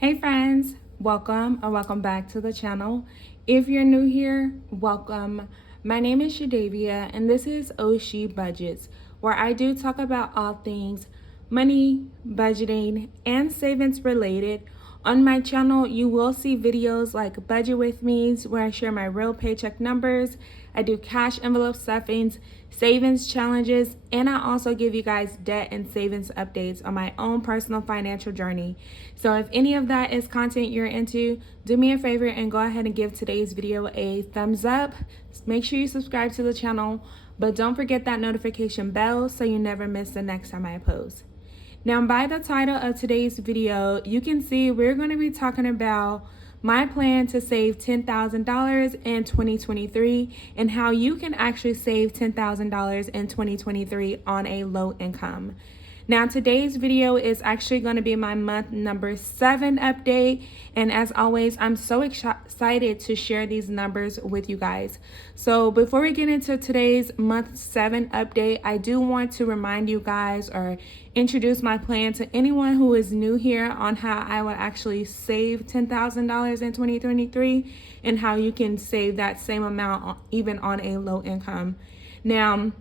Hey friends, welcome or welcome back to the channel. If you're new here, welcome. My name is Shadavia and this is Oshi Budgets, where I do talk about all things money, budgeting, and savings related. On my channel, you will see videos like Budget With Me's, where I share my real paycheck numbers. I do cash envelope stuffings, savings challenges, and I also give you guys debt and savings updates on my own personal financial journey. So if any of that is content you're into, do me a favor and go ahead and give today's video a thumbs up. Make sure you subscribe to the channel, but don't forget that notification bell so you never miss the next time I post. Now, by the title of today's video, you can see we're going to be talking about my plan to save $10,000 in 2023 and how you can actually save $10,000 in 2023 on a low income. Now, today's video is actually going to be my month number 7 update. And as always, I'm so excited to share these numbers with you guys. So before we get into today's month 7 update, I do want to remind you guys or introduce my plan to anyone who is new here on how I will actually save $10,000 in 2023 and how you can save that same amount even on a low income. Now,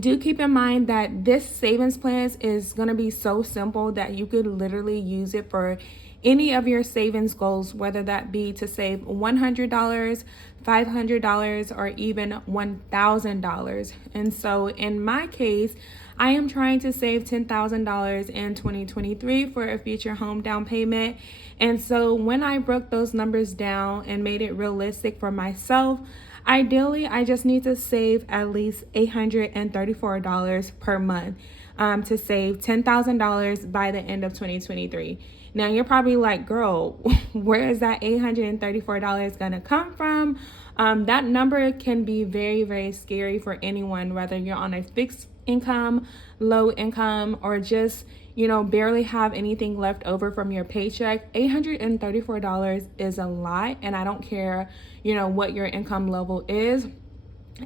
do keep in mind that this savings plan is going to be so simple that you could literally use it for any of your savings goals, whether that be to save $100, $500, or even $1,000. And so in my case, I am trying to save $10,000 in 2023 for a future home down payment. And so when I broke those numbers down and made it realistic for myself, ideally, I just need to save at least $834 per month to save $10,000 by the end of 2023. Now, you're probably like, girl, where is that $834 going to come from? That number can be very, very scary for anyone, whether you're on a fixed income, low income, or just barely have anything left over from your paycheck. $834 is a lot, and I don't care, what your income level is.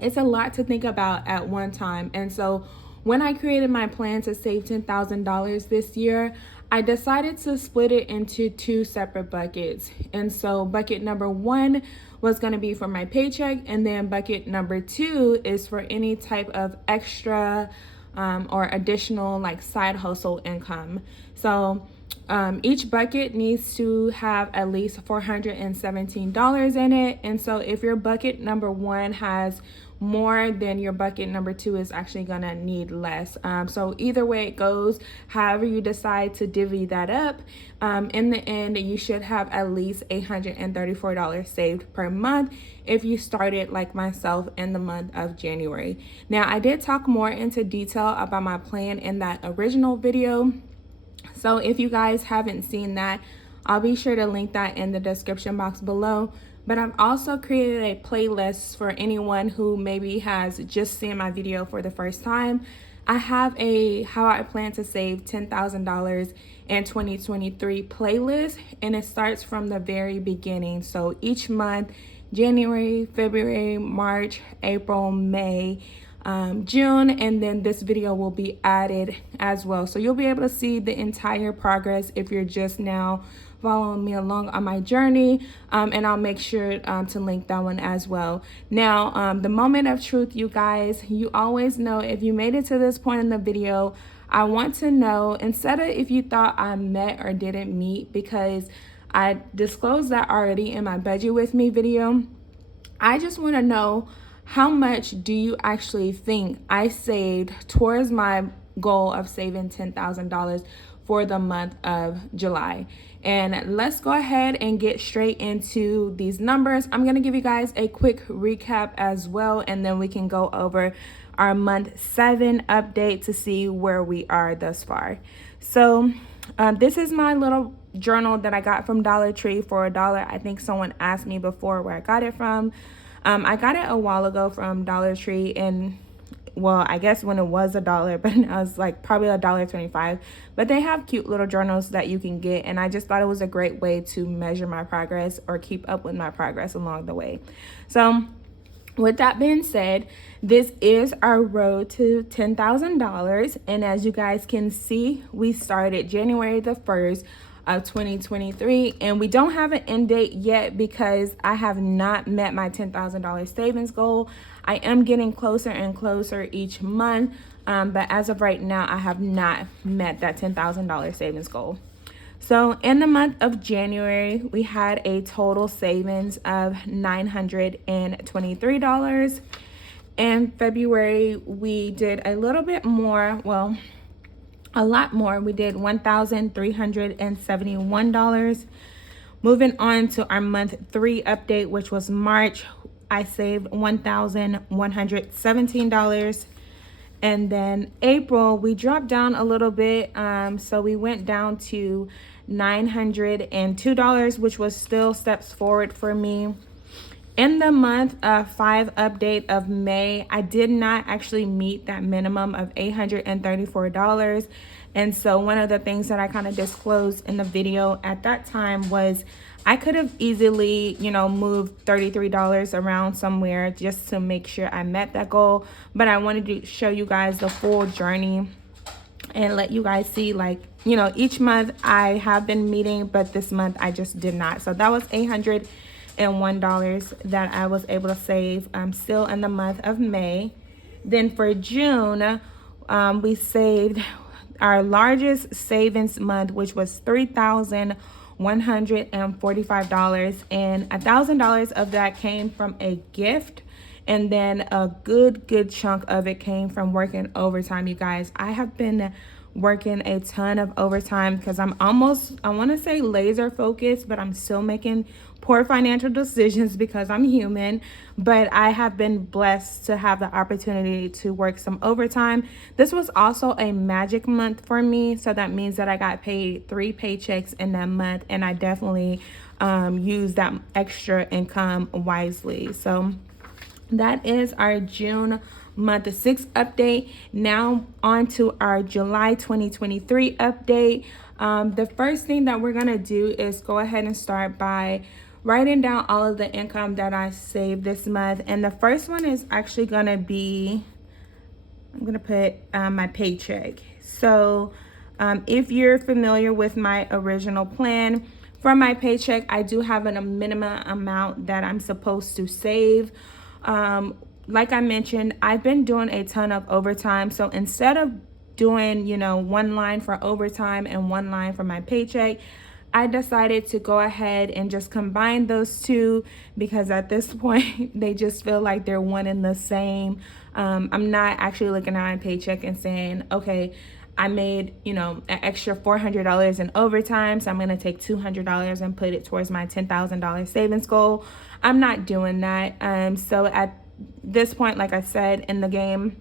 It's a lot to think about at one time. And so when I created my plan to save $10,000 this year, I decided to split it into 2 separate buckets. And so bucket number 1 was going to be for my paycheck, and then bucket number 2 is for any type of extra or additional like side hustle income. So each bucket needs to have at least $417 in it. And so if your bucket number 1 has more, then your bucket number 2 is actually gonna need less. So either way it goes, however you decide to divvy that up, in the end you should have at least $834 saved per month if you started like myself in the month of January. Now, I did talk more into detail about my plan in that original video. So if you guys haven't seen that, I'll be sure to link that in the description box below. But I've also created a playlist for anyone who maybe has just seen my video for the first time. I have a how I plan to save $10,000 in 2023 playlist, and it starts from the very beginning. So each month, January, February, March, April, May, June, and then this video will be added as well. So you'll be able to see the entire progress if you're just now following me along on my journey, and I'll make sure to link that one as well. Now, the moment of truth, you guys, you always know if you made it to this point in the video, I want to know, instead of if you thought I met or didn't meet, because I disclosed that already in my Budget With Me video, I just want to know, how much do you actually think I saved towards my goal of saving $10,000 for the month of July? And let's go ahead and get straight into these numbers. I'm going to give you guys a quick recap as well, and then we can go over our month 7 update to see where we are thus far. So this is my little journal that I got from Dollar Tree for $1. I think someone asked me before where I got it from. I got it a while ago from Dollar Tree, and well, I guess when it was $1, but now it's like probably $1.25. But they have cute little journals that you can get, and I just thought it was a great way to measure my progress or keep up with my progress along the way. So with that being said, this is our road to $10,000, and as you guys can see, we started January the 1st of 2023. And we don't have an end date yet because I have not met my $10,000 savings goal. I am getting closer and closer each month, but as of right now, I have not met that $10,000 savings goal. So in the month of January, we had a total savings of $923. In February, we did a little bit more, well, a lot more. We did $1,371. Moving on to our month 3 update, which was March, I saved $1,117. And then April, we dropped down a little bit. So we went down to $902, which was still steps forward for me. In the month 5 update of May, I did not actually meet that minimum of $834. And so one of the things that I kind of disclosed in the video at that time was I could have easily, moved $33 around somewhere just to make sure I met that goal. But I wanted to show you guys the full journey and let you guys see, each month I have been meeting, but this month I just did not. So that was $801 that I was able to save still in the month of May. Then for June, we saved our largest savings month, which was $3,145, and $1,000 of that came from a gift. And then a good chunk of it came from working overtime, you guys. I have been working a ton of overtime because I'm almost, I want to say laser focused, but I'm still making poor financial decisions because I'm human. But I have been blessed to have the opportunity to work some overtime. This was also a magic month for me. So that means that I got paid 3 paychecks in that month, and I definitely used that extra income wisely. So that is our June month 6 update. Now on to our July 2023 update. The first thing that we're gonna do is go ahead and start by writing down all of the income that I saved this month. And the first one is actually gonna be, I'm gonna put my paycheck. So if you're familiar with my original plan, for my paycheck, I do have a minimum amount that I'm supposed to save. Like I mentioned, I've been doing a ton of overtime. So instead of doing, one line for overtime and one line for my paycheck, I decided to go ahead and just combine those two because at this point, they just feel like they're one and the same. I'm not actually looking at my paycheck and saying, okay, I made, an extra $400 in overtime, so I'm going to take $200 and put it towards my $10,000 savings goal. I'm not doing that. So at this point, like I said, in the game,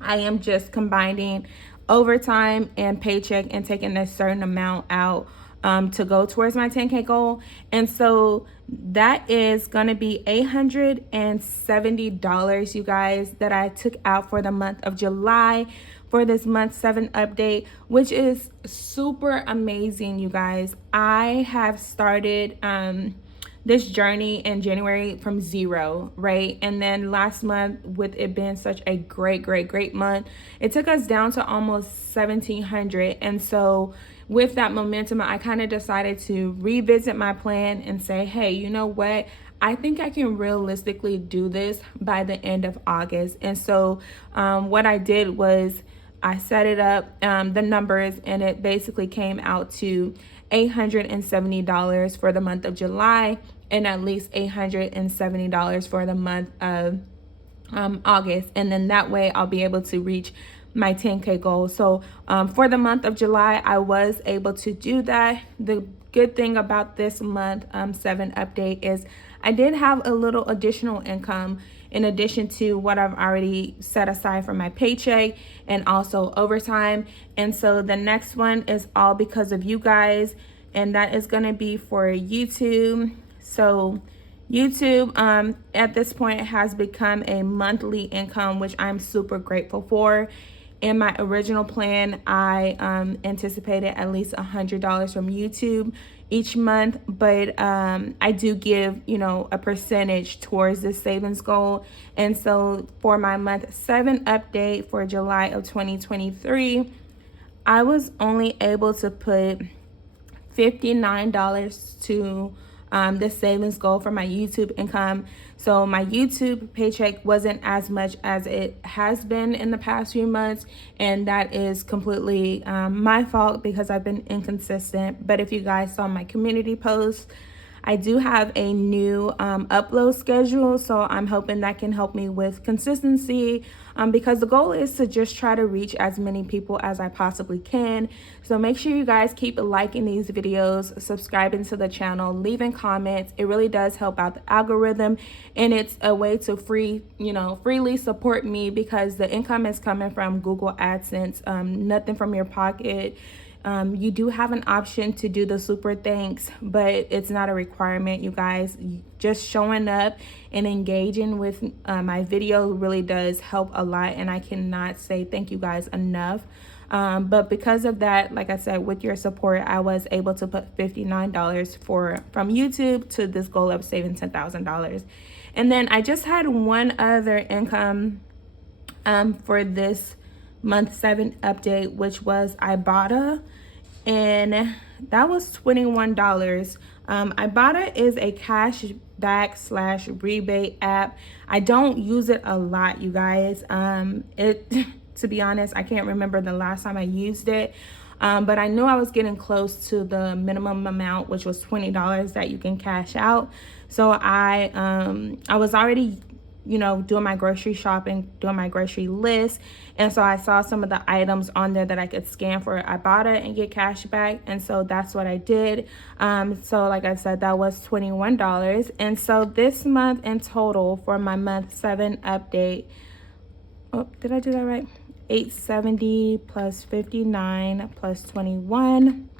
I am just combining overtime and paycheck and taking a certain amount out to go towards my 10K goal. And so that is going to be $870, you guys, that I took out for the month of July for this month 7 update, which is super amazing, you guys. I have started this journey in January from 0, right? And then last month, with it being such a great month, it took us down to almost 1,700. And so with that momentum, I kind of decided to revisit my plan and say, hey, you know what? I think I can realistically do this by the end of August. And so what I did was I set it up, the numbers, and it basically came out to $870 for the month of July and at least $870 for the month of August. And then that way I'll be able to reach my 10K goal. So for the month of July, I was able to do that. The good thing about this month 7 update is I did have a little additional income in addition to what I've already set aside for my paycheck and also overtime. And so the next one is all because of you guys, and that is going to be for YouTube. So YouTube at this point has become a monthly income, which I'm super grateful for. In my original plan, I anticipated at least $100 from YouTube each month, but I do give, a percentage towards this savings goal. And so for my month 7 update for July of 2023, I was only able to put $59 to the savings goal for my YouTube income. So my YouTube paycheck wasn't as much as it has been in the past few months, and that is completely my fault because I've been inconsistent. But if you guys saw my community post, I do have a new upload schedule, so I'm hoping that can help me with consistency, because the goal is to just try to reach as many people as I possibly can. So make sure you guys keep liking these videos, subscribing to the channel, leaving comments. It really does help out the algorithm, and it's a way to freely support me because the income is coming from Google AdSense, nothing from your pocket. You do have an option to do the super thanks, but it's not a requirement, you guys. Just showing up and engaging with my video really does help a lot, and I cannot say thank you guys enough. But because of that, like I said, with your support, I was able to put $59 from YouTube to this goal of saving $10,000. And then I just had one other income for this month 7 update, which was Ibotta, and that was $21. Ibotta is a cashback / rebate app. I don't use it a lot, you guys. To be honest, I can't remember the last time I used it, but I knew I was getting close to the minimum amount, which was $20 that you can cash out. So I was already doing my grocery shopping, doing my grocery list. And so I saw some of the items on there that I could scan for Ibotta and get cash back. And so that's what I did. So like I said, that was $21. And so this month in total for my month 7 update, oh, did I do that right? $870 plus 59 plus 21.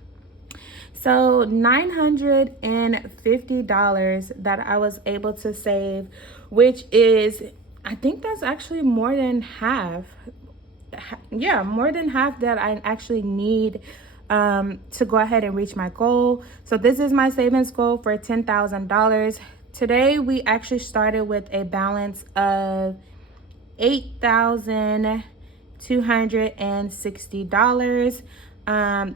So $950 that I was able to save, which is, I think that's actually more than half. Yeah, more than half that I actually need to go ahead and reach my goal. So this is my savings goal for $10,000. Today, we actually started with a balance of $8,260.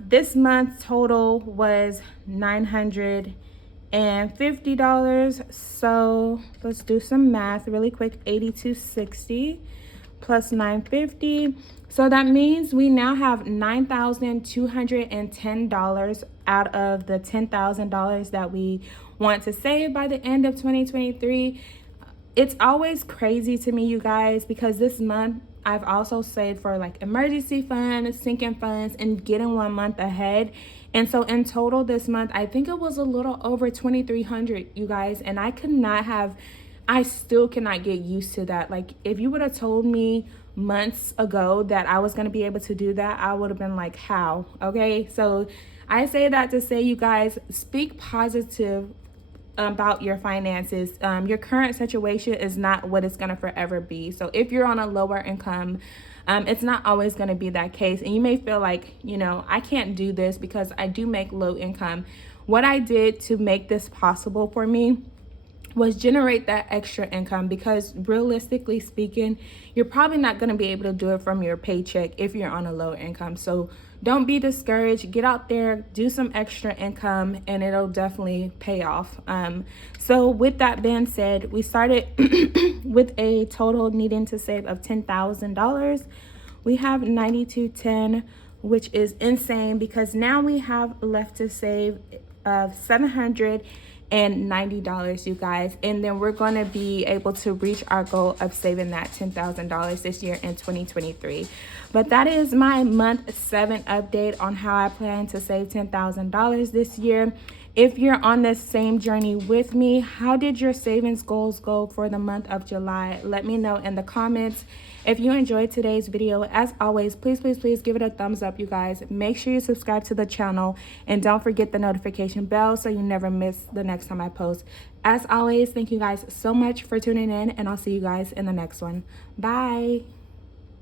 This month total was $950. So let's do some math really quick. 8,260 plus 950. So that means we now have $9,210 out of the $10,000 that we want to save by the end of 2023. It's always crazy to me, you guys, because this month I've also saved for like emergency funds, sinking funds, and getting 1 month ahead. And so in total this month, I think it was a little over $2,300, you guys. And I still cannot get used to that. Like, if you would have told me months ago that I was going to be able to do that, I would have been like, how? Okay. So I say that to say, you guys, speak positive about your finances. Your current situation is not what it's going to forever be. So if you're on a lower income, it's not always going to be that case. And you may feel like, I can't do this because I do make low income. What I did to make this possible for me was generate that extra income, because realistically speaking, you're probably not going to be able to do it from your paycheck if you're on a low income. So don't be discouraged. Get out there, do some extra income, and it'll definitely pay off. So with that being said, we started with a total needing to save of $10,000. We have $9,210, which is insane, because now we have left to save of $790, you guys, and then we're going to be able to reach our goal of saving that $10,000 this year in 2023. But that is my month 7 update on how I plan to save $10,000 this year. If you're on this same journey with me, how did your savings goals go for the month of July? Let me know in the comments. If you enjoyed today's video, as always, please give it a thumbs up, you guys. Make sure you subscribe to the channel, and don't forget the notification bell so you never miss the next time I post. As always, thank you guys so much for tuning in, and I'll see you guys in the next one. Bye.